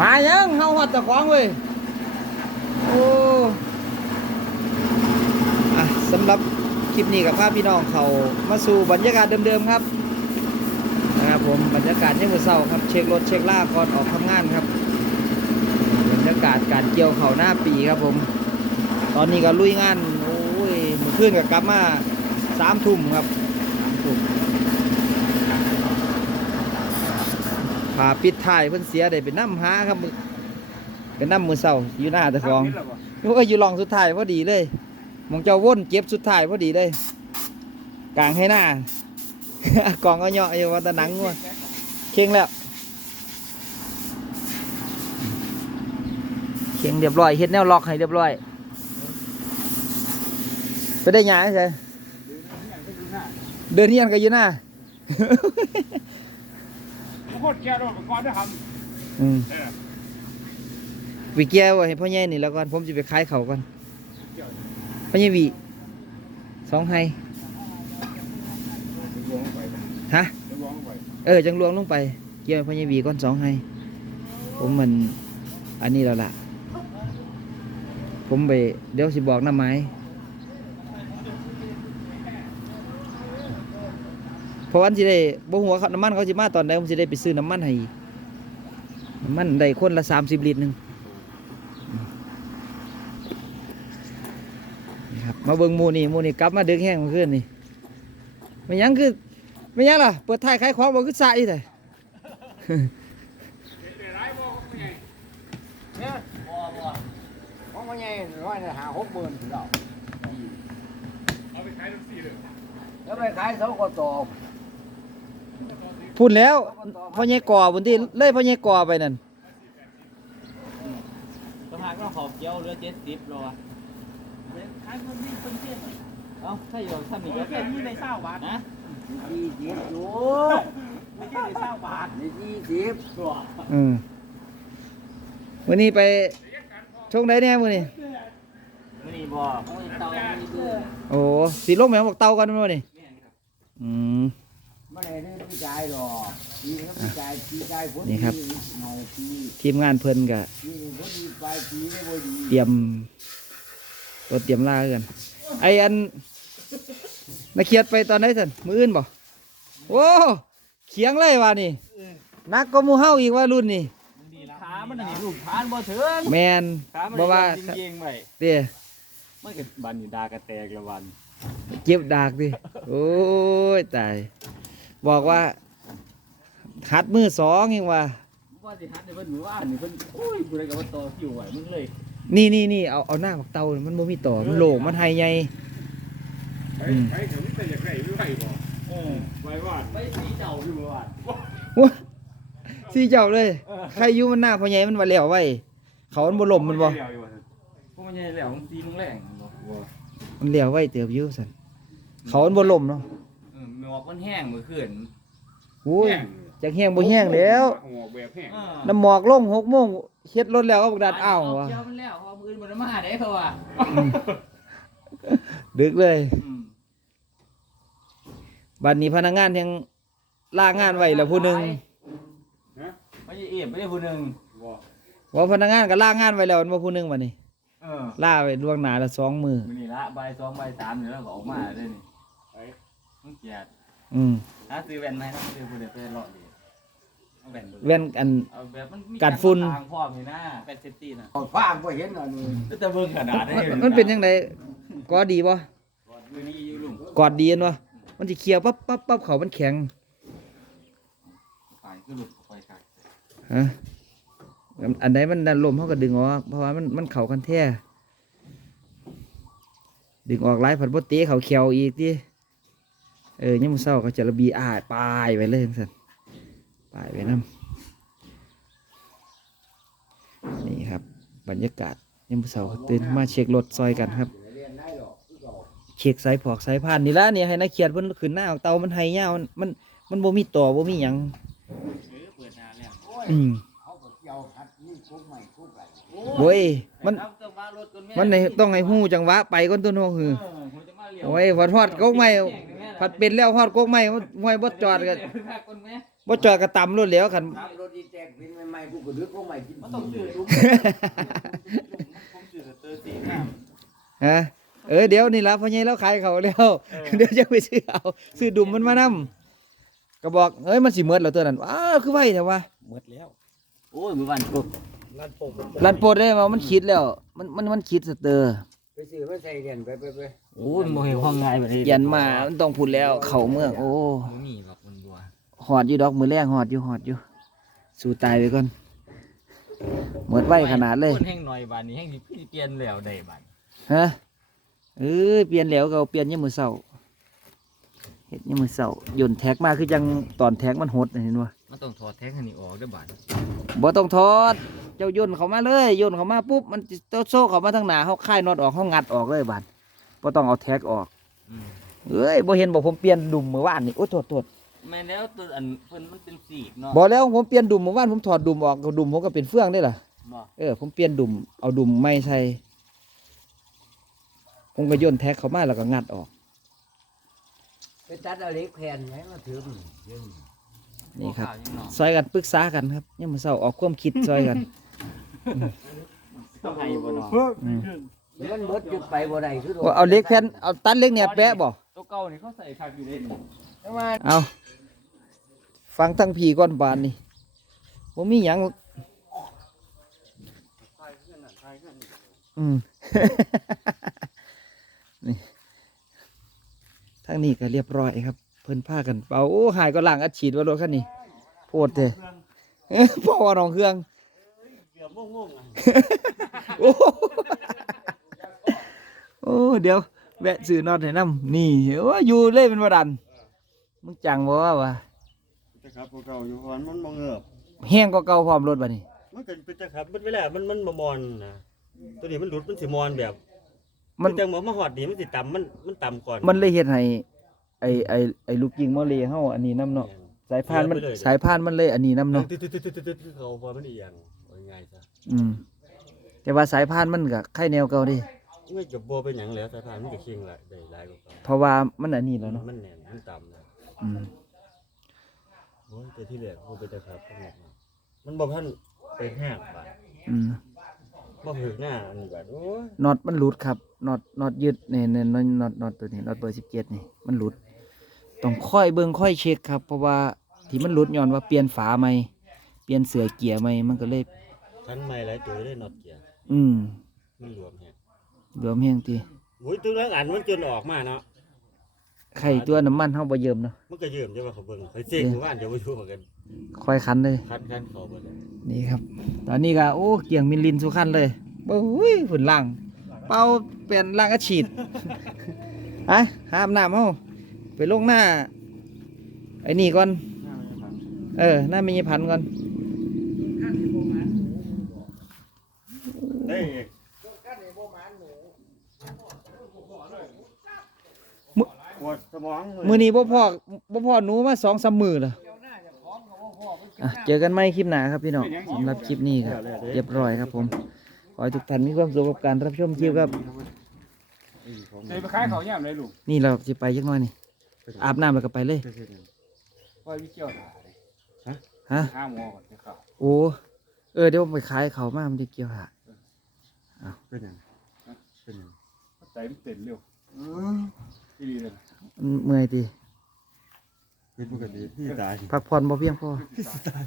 มายังเฮาฮอดตะของเว้ยโอ้อะสำหรับคลิปนี้กับพาพพี่น้องเขามาสู่บรรยากาศเดิมๆครับนะครับผมบรรยากาศยังมือเศร้าครับเช็ครถเช็คล่าก่อนออกทำงานครับ บรรยากาศการเกี่ยวเขาหน้าปีครับผม ตอนนี้ก็ลุยงานโอ้ยมื่อคืนก็กลับมาสามทุ่มครับสามทุ่ม พาปิดท้ายเพิ่นเสียได้เป็นน้ำหาครับมื้อเป็นน้ำมือเศร้าอยู่หน้าแต่ของนึกว่าอยู่รองสุดท้ายพอดีเลยหมองเจ้าว่นเก็บสุดท้ายพอดีเลยกลางให้หน้ากองก็เหยาะอยู่ว่าแตะหนังว่ะเคียงแล้วเคียงเรียบร้อยเฮ็ดแนวล็อกให้เรียบร้อยไปได้หยังใช่เดินเฮียนก็อยู่หน้า โคตรแก่ด้วยก่อนด้วยครับอืมเออวิเกียวให้พ่อใหญ่นี่แล้วก่อนผมจะไปขายเขาวก่อนพ่อใหญ่วีสองไฮลวงไปฮะลวงไปเออจังลวงลงไป เกี่ยวให้พ่อใหญ่วีก่อนสองไฮผมมันอันนี้แล้วล่ะ ผมไปเดี๋ยวสิบอกน้ำไม้ เพราะวันสิได้บ่หัวเขาน้ำมันเขาสิมาตอนใดผมสิได้ไปซื้อน้ำมันให้น้ำมันได้คนละสามสิบลิตรหนึ่งครับมาเบิ่งมูนี่มูนี่กลับมาดึกแห้งเมื่อคืนนี่ไม่ยังคือไม่ยังล่ะเปิดท้ายขายของบ่คือสะอีแต่เนี่ยของมันใหญ่ร้อยหาหกหมื่นเราเอาไปขายทั้งสี่เลยแล้วไปขายเขาก็ตอบ พูดแล้วพ่อใหญ่ก่อบนที่เลยพ่อใหญ่ก่อไปนั่นประธานก็ขอบเกี้ยวเหลือเจ็ดสิบโลอะขายคนนี้คนเจ็ดเอ้าถ้าอยู่ถ้ามีก็แค่นี้ในเศร้าบาทนะยี่สิบอยู่ไม่ใช่ในเศร้าบาทในยี่สิบตัวอืมวันนี้ไปชงได้แน่มื้อนี้ไม่นี่บ่โอ้ยเตาไม่ดูโอ้สีลงแมวบอกเตากันมื้อนี้อืม นนี่ครับหน่อยพี่ทีมงานเพิ่นก็พี่เขาดีไปพี่ได้บ่ดีเตรียมรถเตรียมลาคือกันไออันนักเขียดไปตอนไหนสันมืออื่นบ่โอ้เขียงเลยว่ะนี่นักก็หมูเฮาอีกว่ารุ่นนี่ขามันหนีลูกทานบ่ถึงแมนขามันบ่ว่าจริงๆไปเด้มันก็บันอยู่ดากระแตกละวันเก็บดากดิโอ้ยตาย บอกว่า หัดมือสองยังว่าว่าสิฮัดในเพิ่นมือว่านี่เพิ่นโอ้ยกูได้กับว่าต่อคิวไหวมึงเลยนี่นี่นี่เอาเอาหน้าบักเตานี่มันบ่มีต่อมันโหลงมันไฮใหญ่อืมใครถึงแต่อยากได้ไม่ไหวบ่เออไหวว่าไปสีเจ้าอยู่เมื่อวานว้าสีเจ้าเลย ใครอยู่มันหน้าพ่อใหญ่มันว่าแล้วไว้เขามันบ่ล่มมันบ่พวกมันใหญ่แล้วมันตีมึงแรงบ่มันแล้วไว้เติบอยู่ซั่นเขามันบ่ล่มเนาะเออ หมอกมันแห้งมื้อคืนโอ้ยจักแห้งบ่แห้งแล้วหัวแบบแห้งเออน้ำหมอกลง6โมงเฮ็ดรถแล้วก็บักดัดอ้าวเวะเกี่ยวมันแล้วเพอมือมันมาได้เขาว่าดึกเลยอืมบัดนี้พนักงานยังลางานไว้แล้วผู้หนึงไม่ใช่เอียบไม่ใช่ผู้หนึงบ่ว่าพนักงานก็ลางานไว้แล้วมันบ่ผู้หนึงบัดนี้เออลาไว้ล่วงหน้าละสองมื้อมื้อนี้ละใบายสองใบายสามนี่แล้วก็ออกมาได้นี่ไอ้ มึงเกลียดอืมหาซื้อแว่นมาให้น้องซื้อผู้ใดไปเลาะดิเอาแว่นเบิ่งแว่นอัน เอาแบบมันมีกันฝุ่น ทางพร้อมนี่นะแว่นเซฟตี้นะเอาฟางบ่เห็นอันนี้แต่เบิ่งขนาดได้มันมันเป็นจังไดก็ดีบ่มื้อนี้อยู่ลุงกอดดีอันบ่มันสิเคลียร์ปั๊บปั๊บปั๊บเขามันแข็งไปคือหลุดเข้าไปกันฮะอันอันใดมันดันลมเฮาก็ดึงออกเพราะว่ามันมันเข้ากันแท้ดึงออกหลายผัดบ่เตะเขาเขียวอีกติ เออยามมื้อเช้าเขาจะระบีอาดปลายไปเลยจังซั่นปลายไปนํนี่ครับ บรรยากาศยามมื้อเช้าตื่นมาเช็ครถซอยกันครับเรียนได้หรอกคือเก่าเช็คสายผอกสายพานนี่ละเนี่ยให้นักเขียนเพิ่นขึ้นหน้าออกเตามันไห้ยาวมันมันมันบ่มีต่อบ่มีหยังเออเปิดนานแล้วโอ้ยอืมเขาก็เกี่ยวคัดนี่คุกใหม่คุกไหลโว้ยมันครับต้องมารถก่อแมันให้ต้องให้ฮู้จังหวะไปก่อนต้นโหคือเออผมจะมาเลี้ยวโอ้ยพอทอดกกไม้ ผัดเป็นแล้วทอดกกไม้มันห้วยบ่จอดก็คนแม่บ่จอดกระตำรถแล้วคันขับรถอีแจกเป็นใหม่ๆกูก็ดึกพวกใหม่กินมันต้องซื้อดุมผมซื้อเตอร์สีน้ฮะเออเดี๋ยวนี่ละพ่อใหญ่แล้วขายเขาแล้วเดี๋ยวจะไปซื้อเอาซื้อดุมมันมานํก็บอกเอ้ยมันสิหมดแล้วตัวนั้นอ้าวคือไว้แต่ว่าำหมดแล้วโอ้ยมือวันปุ๊บร้านโป่งลันโปดได้มามันคิดแล้ว มันมันมันคิดสเตอร์ไป ซื้อไปใส่เรียนไปไปไปโอ้ยโมเห็นห้องไงแบบนี้ยันมามันต้องพูดแล้ว เข้าเมืองโอ้บ่มีหรอกมันบัวหอดอยู่ดอกมือแรงหอดอยู่หอดอยู่ สู้ตายไปก่อนหมดไว้ขนาดเลยคนแห้งหน่อยบานนี้แห้งที่เปลี่ยนแล้วได้บานฮะเออเปลี่ยนแล้วก็เอาเปลี่ยนยามมือเศร้าเฮ็ดยามมือเศร้าโยนแท็กมาคือจังตอนแท็กมันหดน่ะเห็นบ่ มันต้องถอดแท็กอันนี้ออกด้วยบานบ่ต้องทอด เจ้าโยนเข้ามาเลยโยนเข้ามาปุ๊บมันสิเจ้าโซ่เข้ามาทางหน้าเฮาคลายน็อตออกเฮางัดออกเลยบาดบ่ต้องเอาแท็กออกอืมเอ้ยบ่เห็นบ่ผมเปลี่ยนดุมเมื่อวานนี่โอ้โทษโทษแม่นแล้วตัวอันเพิ่นมันเป็นสีกเนาะบ่แล้วผมเปลี่ยนดุมเมื่อวานผมถอดดุมออกก็ดุมผมก็เป็นเฟืองได้ล่ะ บ่เออผมเปลี่ยนดุมเอาดุมไม่ใส่ผมก็โย่นแท็กเข้ามาแล้วก็งัดออก ไปตัดเอาเหล็กแผ่นไงมาถือมันยืน นี่ครับข้าวยังเนาะซอยกันปรึกษากันครับยังมาเศร้าออกความคิดซอยกันต้องให้บ่เนาะอืมมันเบิดจุดไปบ่ได้คือว่าเอาเหล็กแผ่นเอาตัดเหล็กเนี่ยแปะบ่ตัวเก่านี่เขาใส่คักอยู่เด้นี่ใช่ไหมเอาฟังทั้งพีก่อนบานนี่ผมมีหยังอืมนี่ทางนี้ก็เรียบร้อยครับ เพิ่นพากันเป่าโอ้หายก็ล่างอัดฉีดว่ารถคันนี้โพดเถอะเอ้ยพ่อว่าน้องเครื่องเกือบงงๆอะโอ้โหโอ้เดี๋ยวแวะซื้อน็อตให้น้ำนี่โอ้ยอยู่เลยเป็นว่าดันมึงจังบ่ว่าวะจะขับเก่าๆอยู่เพราะมันบ่เงือบแห้งก็เก่าพร้อมรถบัดนี้มันก็เป็นจะขับมันเวลามันมันบ่มอนนะตัวนี้มันหลุดมันสิมอนแบบ มันจังบ่มาฮอดนี่มันสิต่ำมันมันต่ำก่อน มันเลยเฮ็ดให้ ไอไอไอลูกยิงมอเลเฮาอันนี้น้ำเนาะสายพานมันสายพานมันเลยอันนี้น้ำเนาะตึ๊ดๆๆๆๆเขาพอมันเอียงว่าง่ายซะอืม แต่ว่าสายพานมันก็ไข่แนวเก่าเดิไม่จะบ่เป็นหยังแล้วสายพานมันก็เคียงหลายได้หลายกว่าเก่าเพราะว่ามันอันนี้แล้วเนาะมันแน่นมันต่ำนะอืมโอ้ยแต่ที่แรกบ่เป็นจะขับขนาดนั้นมันบ่ทันเป็นห้างบาดอืมบ่ถึกหน้าอันนี้บาดโอ้ยน็อตมันหลุดครับน็อตน็อตยึดนี่นี่น็อตน็อตน็อตตัวนี้น็อตเบอร์17นี่มันหลุด ต้องค่อยเบิ่งค่อยเช็คครับ เพราะว่าที่มันหลุดย้อนว่าเปลี่ยนฝาใหม่เปลี่ยนเสือเกียร์ใหม่มันก็เลย คันใหม่หลายตัวได้น็อตเกียร์อืมมันรวมแฮะรวมแห้งตีโอ้ยตัวนั้นอันมันจนออกมาเนาะไข่ตัวน้ำมันเฮาบ่เยิมเนาะมันก็เยิ้มใช่ป่ะเขาเบิ่งเขาเจ๊กหมู่บ้านเดี๋ยวไปช่วยกันค่อยคันเลย คัดคันเขาเบิ่งนี่ครับ ตอนนี้ก็โอ้เกี่ยงมิลลินสุขันเลยโอ้ยฝุ่นล่าง เป่าเป็นล่างอาฉีดฮะห้ามน้ำเฮา ไปลงหน้าไอ้นี่ก่อน เออ หน้ามีพันธุ์ก่อนได้มึปวดสมองเลยมือนี้บ่พ่อบ่พ่อหนูมาสองสามมือแล้วอะเจอกันใหม่คลิปหน้าครับพี่น้องสำหรับคลิปนี้ครับเรียบร้อยครับผม ขอให้ทุกท่านมีความสุขกับการรับชมคลิปครับเคยไปขายเขาวย่ามเลยลูกนี่เราจะไปยักหน้อยนี่ อาบน้ำแล้วก็ไปเลยคอยวิเกี่ยวหาเลยฮะห้าโมงก่อนจะเข้าโอ้ เออเดี๋ยวผมไปขายเขามามันจะเกี่ยวหาเป็นหยังเป็นหยังใจมันเต้นเร็วที่ดีเลยมันเมื่อยตีเป็นปกติพี่ตายพักผ่อนบ่เพียงพอพี่ตาย